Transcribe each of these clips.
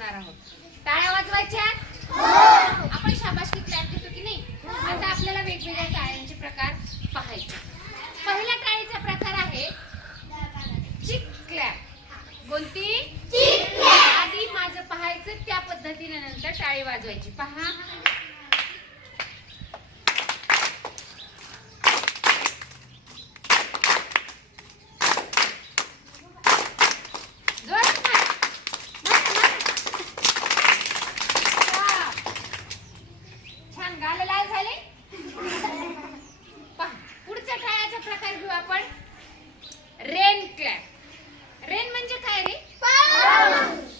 वाजवणार आहोत. टाळ्या वाजवायच्या? आपण शाबासकी क्लॅप घेतो की नाही? आता आपल्याला वेगवेगळ्या टाळ्यांचे प्रकार पाहायचे. पहिल्या टाळीचा प्रकार आहे चिक क्लॅप कोणती? आधी माझं पाहायचं त्या पद्धतीने नंतर टाळी वाजवायची. पहा जोरात मार. मार, मार. वा. छान गाल लाल झाले पहा पुढच्या टाळ्याचा प्रकार घेऊ आपण रेन क्लॅप रेन म्हणजे काय रे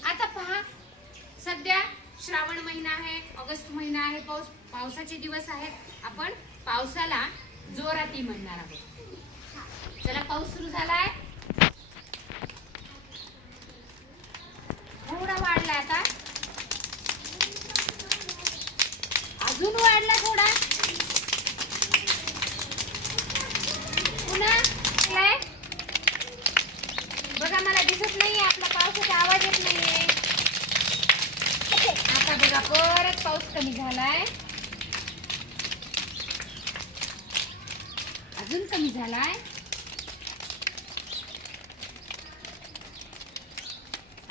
आता पहा सध्या श्रावण महिना आहे ऑगस्ट महिना आहे पाऊस पावसाचे दिवस आहेत आपण पावसाला जोराती म्हणणार आहोत. चला पाऊस सुरू झाला आहे वाढला आता अजून वाढला थोडा पुन्हा काय बघा मला दिसत नाहीये आपला पावसाचा आवाज येत नाहीये आता बघा परत पाऊस कमी झालाय. अजून कमी झालाय.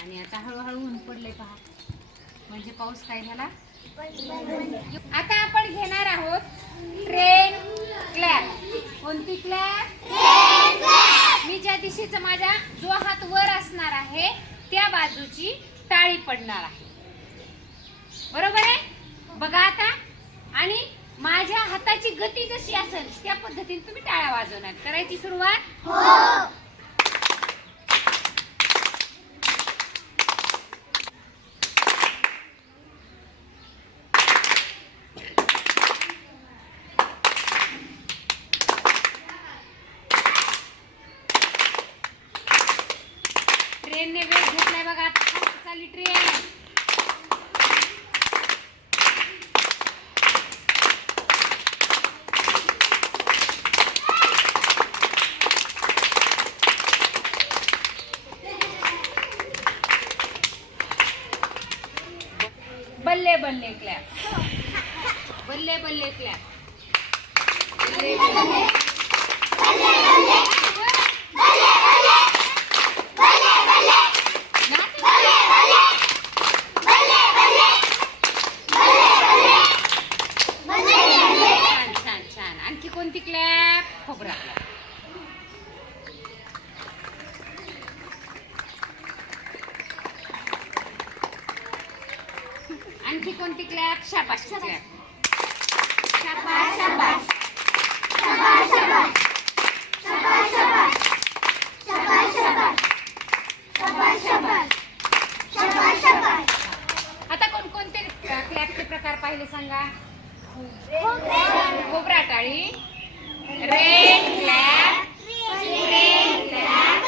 आणि आता हळूहळू ऊन पडले पहा. म्हणजे पाऊस काय झाला? आता आपण घेणार आहोत ट्रेन क्लॅप कोणती क्लॅप मी ज्या दिशेचा माझा जो हात वर असणार आहे त्या बाजूची टाळी पडणार आहे. बरोबर आहे? बघा आता. आणि माझ्या हाताची गती जशी असेल त्या पद्धतीने तुम्ही टाळ्या वाजवणार. करायची सुरुवात? ट्रेनने वेळ घेतलाय बघा. चालली ट्रेन. बल्ले बल्ले क्लॅप बल्ले बल्ले क्लॅप बल्ले बल्ले. छान छान छान. आणखी कोणती क्लॅप खोबरा आणखी कोणती क्लॅप शाबाश क्लॅप शाबाश शाबाश आता कोणकोणते क्लॅपचे प्रकार पाहिले सांगा? खोबरा टाळी. Red clap red clap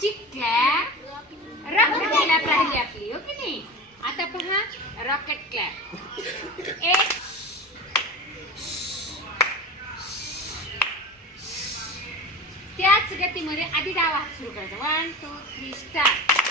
chick clap rocket clap राहिली आपली हो की नाही? आता पहा रॉकेट क्लॅप एक त्याच गतीमध्ये आधी डावा हात सुरू करायचा. One two three start